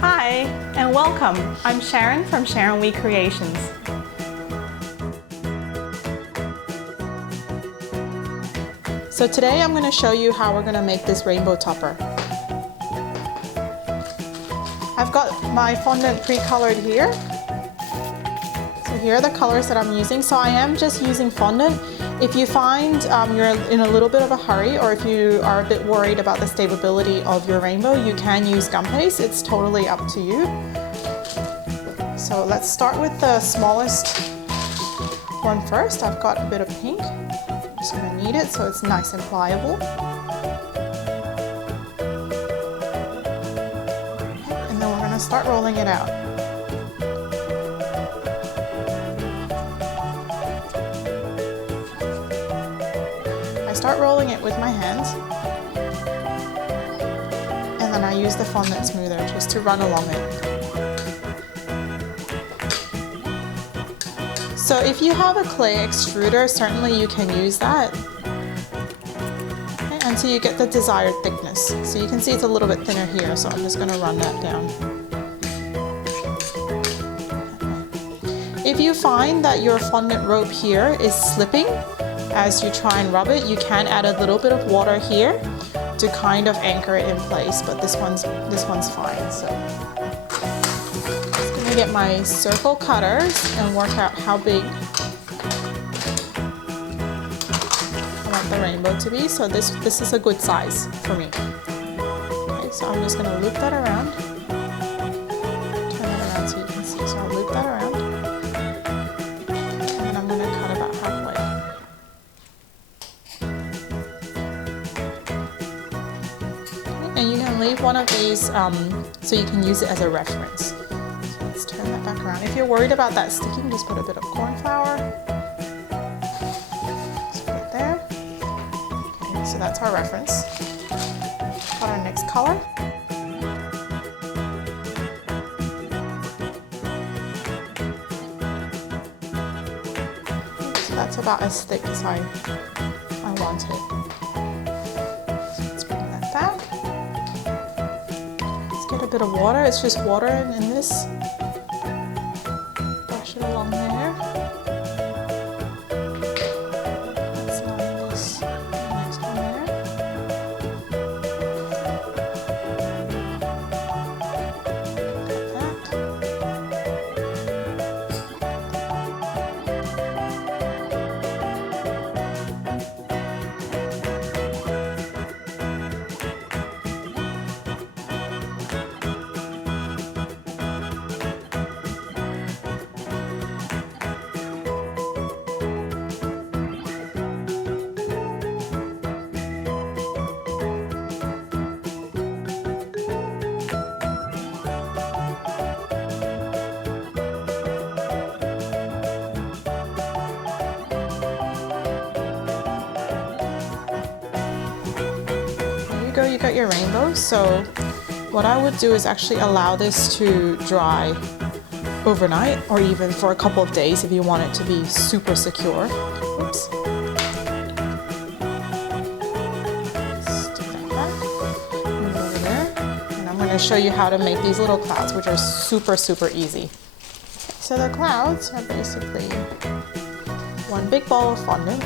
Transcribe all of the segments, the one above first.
Hi, and welcome. I'm Sharon from Sharon We Creations. So today I'm going to show you how we're going to make this rainbow topper. I've got my fondant pre-colored here. So here are the colors that I'm using. So I am just using fondant. If you find you're in a little bit of a hurry, or if you are a bit worried about the stability of your rainbow, you can use gum paste. It's totally up to you. So let's start with the smallest one first. I've got a bit of pink. I'm just going to knead it so it's nice and pliable. And then we're going to start rolling it out. I start rolling it with my hands, and then I use the fondant smoother just to run along it. So if you have a clay extruder, certainly you can use that, okay, until you get the desired thickness. So you can see it's a little bit thinner here, so I'm just going to run that down. If you find that your fondant rope here is slipping as you try and rub it, you can add a little bit of water here to kind of anchor it in place, but this one's fine. So I'm going to get my circle cutters and work out how big I want the rainbow to be. So this is a good size for me. Okay, so I'm just going to loop that around. Turn that around so you can see. So I'll loop that around. And then I'm going to cut about halfway. And you can leave one of these so you can use it as a reference. So let's turn that back around. If you're worried about that sticking, just put a bit of corn flour. Just put it there. Okay, so that's our reference. Got our next color. So that's about as thick as I want it. So let's bring that back. Get a bit of water. It's just water in this. Brush it along there. Let's line this next one there. Cut you got your rainbow. So what I would do is actually allow this to dry overnight, or even for a couple of days if you want it to be super secure. Oops. Stick that back. Move over there. And I'm going to show you how to make these little clouds, which are super easy. So the clouds are basically one big ball of fondant.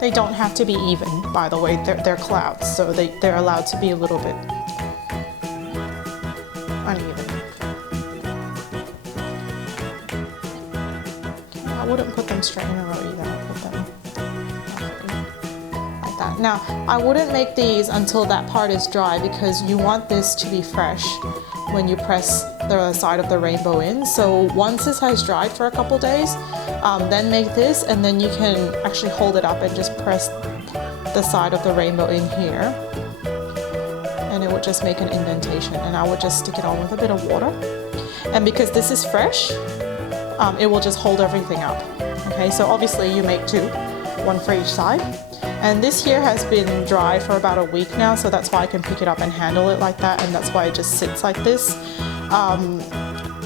They don't have to be even, by the way. They're clouds, so they're allowed to be a little bit uneven. Okay, I wouldn't put them straight in a row either. I'll put them like that. Now, I wouldn't make these until that part is dry, because you want this to be fresh when you press the side of the rainbow in. So once this has dried for a couple days, then make this, and then you can actually hold it up and just press the side of the rainbow in here, and it would just make an indentation, and I would just stick it on with a bit of water. And because this is fresh, it will just hold everything up. Okay, so obviously you make two, one for each side. And this here has been dry for about a week now, so that's why I can pick it up and handle it like that, and that's why it just sits like this.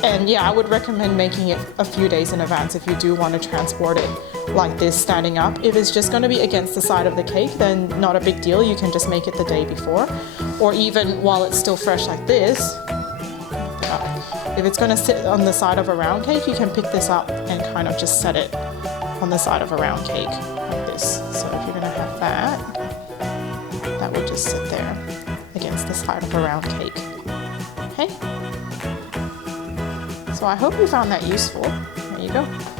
And yeah, I would recommend making it a few days in advance if you do want to transport it like this, standing up. If it's just going to be against the side of the cake, then not a big deal. You can just make it the day before, or even while it's still fresh like this. If it's going to sit on the side of a round cake, you can pick this up and kind of just set it on the side of a round cake like this. So if you're going to have that, that would just sit there against the side of a round cake. Okay? So I hope you found that useful. There you go.